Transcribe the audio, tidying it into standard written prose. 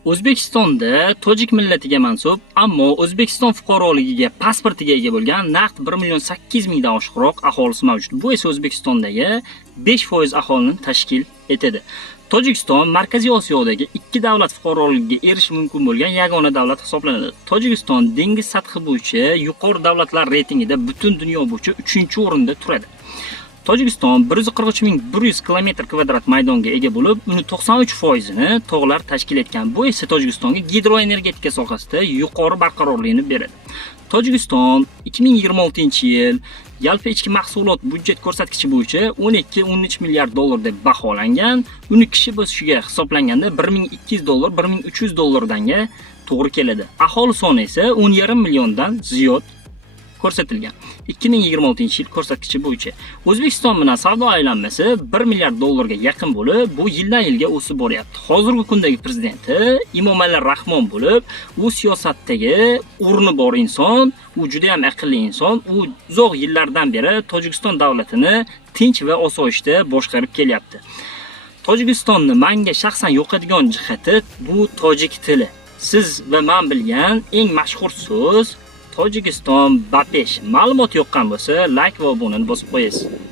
O'zbekistonda tojik millatiga mansub, ammo O'zbekiston fuqaroligiga, pasportiga ega bo'lgan naqd 1.8 milliondan oshiqroq aholisi mavjud. Bu esa O'zbekistondagi 5% aholini tashkil etadi. Tojikiston Markaziy Osiyodagi ikki davlat fuqaroligiga erishish mumkin bo'lgan yagona davlat hisoblanadi. Tojikiston dengiz sathi bo'yicha yuqori davlatlar reytingida butun dunyo bo'yicha 3-o'rinda turadi. Tojikiston 143.100 km² maydonga ega bo'lib, uni 93%ni tog'lar tashkil etgan. Bu esa Tojikistonga gidroenergetika sohasida yuqori barqarorlikni beradi. Tojikiston 2026-yil yalpi ichki mahsulot budjet ko'rsatkichi bo'yicha 12-13 milliard dollar deb baholangan. Uni kishi boshiga hisoblanganda $1200, $1300 to'g'ri keladi. Aholi soni esa 10,5 milliondan ziyod ko'rsatilgan. 2026-yil ko'rsatkichi bo'yicha O'zbekiston bilan savdo aylanmasi 1 milliard dollarga yaqin bo'lib, bu yildan yilga o'sib boryapti. Hozirgi kundagi prezidenti Emomali Rahmon bo'lib, u siyosatdagi o'rni bor inson, u juda ham aqlli inson, u uzoq yillardan beri Tojikiston davlatini tinch va osoyishta boshqarib kelyapti. Tojikistonni menga shaxsan yoqadigan jihati bu tojik tili. Siz va men bilgan eng mashhur so'z Tojikiston Bapesh. Ma'lumot yoqqan bo'lsa, like va obunani bosib qo'yasiz.